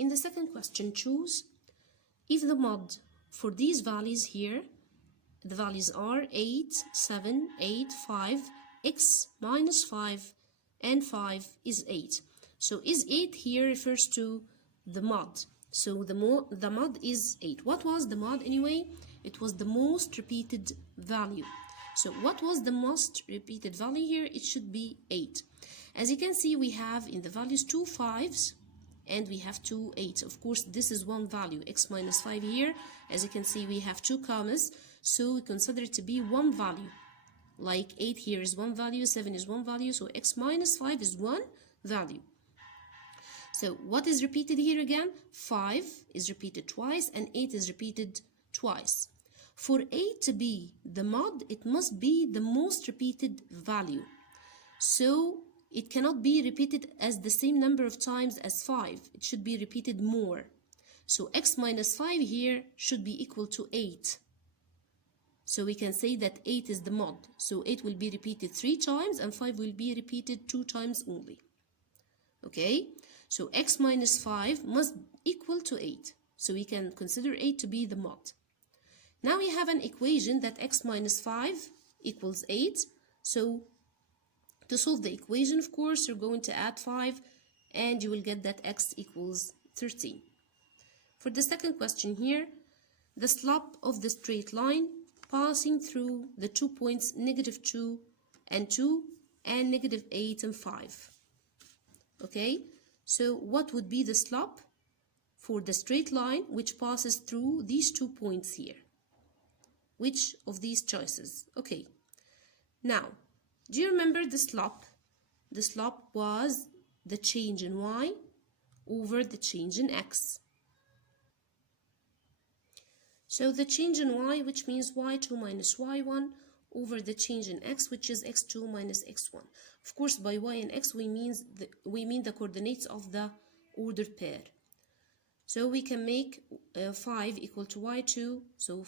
In the second question, choose if the mod for these values here, the values are 8, 7, 8, 5, x minus 5, and 5 is 8. So is 8 here refers to the mod. So the mod is 8. What was the mod anyway? It was the most repeated value. So what was the most repeated value here? It should be 8. As you can see, we have in the values 2 5s and we have 2 8s. Of course, this is one value, x minus 5 here. As you can see, we have 2 commas, so we consider it to be one value. Like 8 here is one value, 7 is one value, so x minus 5 is one value. So what is repeated here again? 5 is repeated twice and 8 is repeated twice. For 8 to be the mod, it must be the most repeated value. So it cannot be repeated as the same number of times as 5. It should be repeated more. So x minus 5 here should be equal to 8. So we can say that 8 is the mod. So 8 will be repeated 3 times and 5 will be repeated 2 times only. Okay? So x minus 5 must equal to 8. So we can consider 8 to be the mod. Now we have an equation that x minus 5 equals 8. So to solve the equation, of course, you're going to add 5 and you will get that x equals 13. For the second question here, the slope of the straight line passing through the 2 points -2 and 2 and -8 and 5. Okay, so what would be the slope for the straight line which passes through these 2 points here? Which of these choices? Okay, now, do you remember the slope? The slope was the change in y over the change in x. So the change in y, which means y2 minus y1, over the change in x, which is x2 minus x1. Of course, by y and x, we mean the coordinates of the ordered pair. So we can make 5 equal to y2, so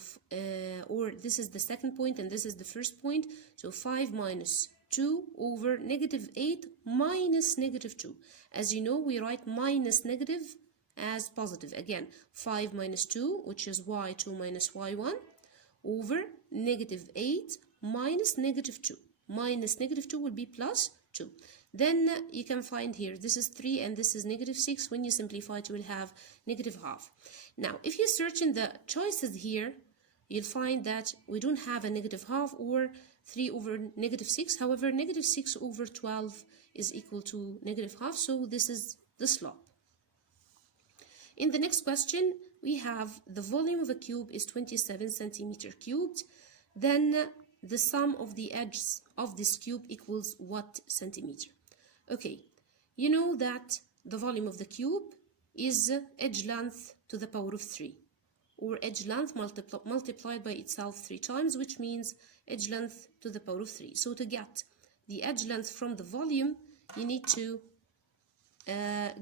or this is the second point and this is the first point. So 5 minus 2 over -8 minus -2. As you know, we write minus negative as positive. Again, 5 minus 2, which is y2 minus y1, over -8 minus -2. Minus -2 will be plus 2. Then you can find here, this is 3 and this is -6. When you simplify it, you will have -12. Now, if you search in the choices here, you'll find that we don't have a -12 or 3 over -6. However, -6 over 12 is equal to -12, so this is the slope. In the next question, we have the volume of a cube is 27 centimeter cubed. Then the sum of the edges of this cube equals what centimeter? Okay, you know that the volume of the cube is edge length to the power of 3, or edge length multiplied by itself 3 times, which means edge length to the power of 3. So to get the edge length from the volume, you need to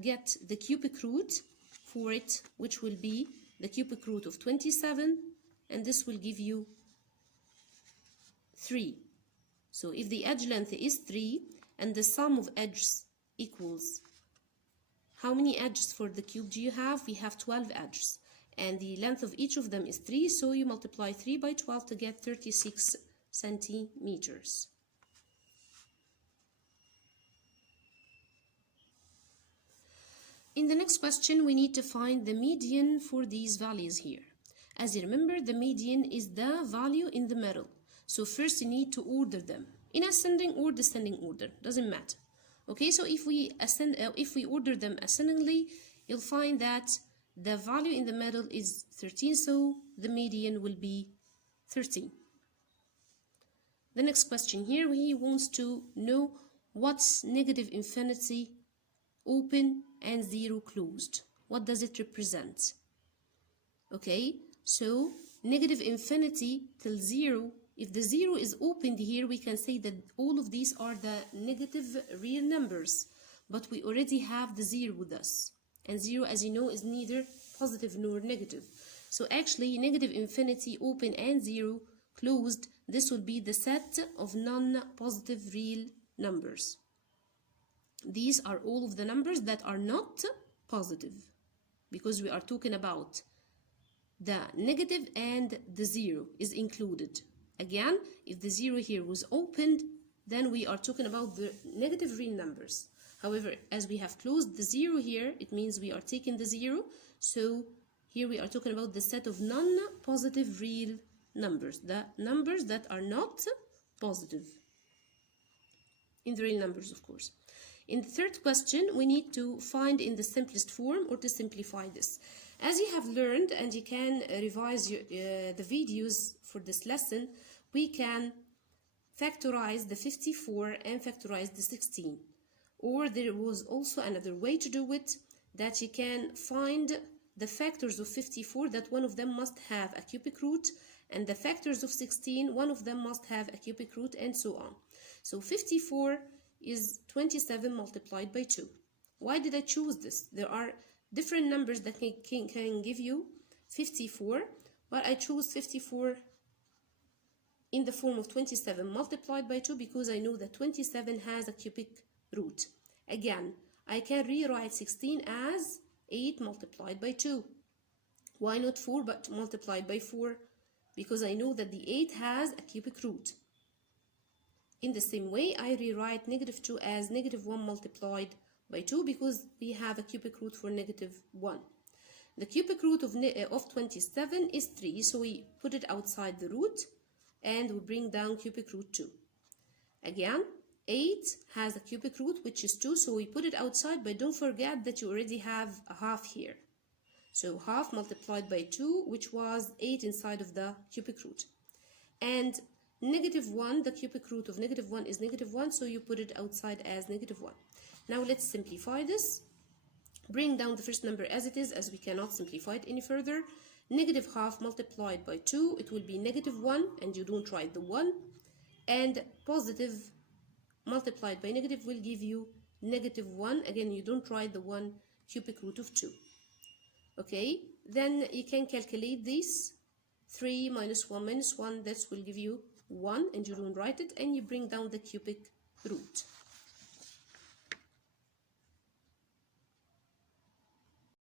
get the cubic root for it, which will be the cubic root of 27, and this will give you 3. So if the edge length is 3 and the sum of edges equals, how many edges for the cube do you have? We have 12 edges and the length of each of them is 3, so you multiply 3 by 12 to get 36 centimeters. In the next question, we need to find the median for these values here. As you remember, the median is the value in the middle. So first you need to order them in ascending or descending order, doesn't matter. Okay, so if we order them ascendingly, you'll find that the value in the middle is 13, so the median will be 13. The next question here, he wants to know what's negative infinity open and 0 closed. What does it represent? Okay, so negative infinity till 0. If the 0 is opened here, we can say that all of these are the negative real numbers, but we already have the 0 with us. And 0, as you know, is neither positive nor negative. So actually, negative infinity open and 0 closed, this will be the set of non-positive real numbers. These are all of the numbers that are not positive. because we are talking about the negative and the 0 is included. Again, if the 0 here was opened, then we are talking about the negative real numbers. However, as we have closed the 0 here, it means we are taking the 0. So here we are talking about the set of non-positive real numbers, the numbers that are not positive in the real numbers, of course. In the third question, we need to find in the simplest form or to simplify this. As you have learned, and you can revise the videos for this lesson, we can factorize the 54 and factorize the 16. Or there was also another way to do it, that you can find the factors of 54, that one of them must have a cubic root, and the factors of 16, one of them must have a cubic root, and so on. So 54 is 27 multiplied by 2. Why did I choose this? There are different numbers that can give you 54, but I chose 54 in the form of 27 multiplied by 2 because I know that 27 has a cubic root. Again, I can rewrite 16 as 8 multiplied by 2. Why not 4 but multiplied by 4? Because I know that the 8 has a cubic root. In the same way, I rewrite negative 2 as negative 1 multiplied by 2 because we have a cubic root for negative 1. The cubic root of 27 is 3, so we put it outside the root and we bring down cubic root 2. Again, 8 has a cubic root which is 2, so we put it outside, but don't forget that you already have a half here. So half multiplied by 2, which was 8 inside of the cubic root. And negative 1, the cubic root of negative 1 is negative 1, so you put it outside as negative 1. Now let's simplify this. Bring down the first number as it is, as we cannot simplify it any further. Negative half multiplied by 2, it will be negative 1, and you don't write the 1. And positive multiplied by negative will give you negative 1. Again, you don't write the 1 cubic root of 2. Okay, then you can calculate this. 3 minus 1, that will give you 1, and you don't write it, and you bring down the cubic root.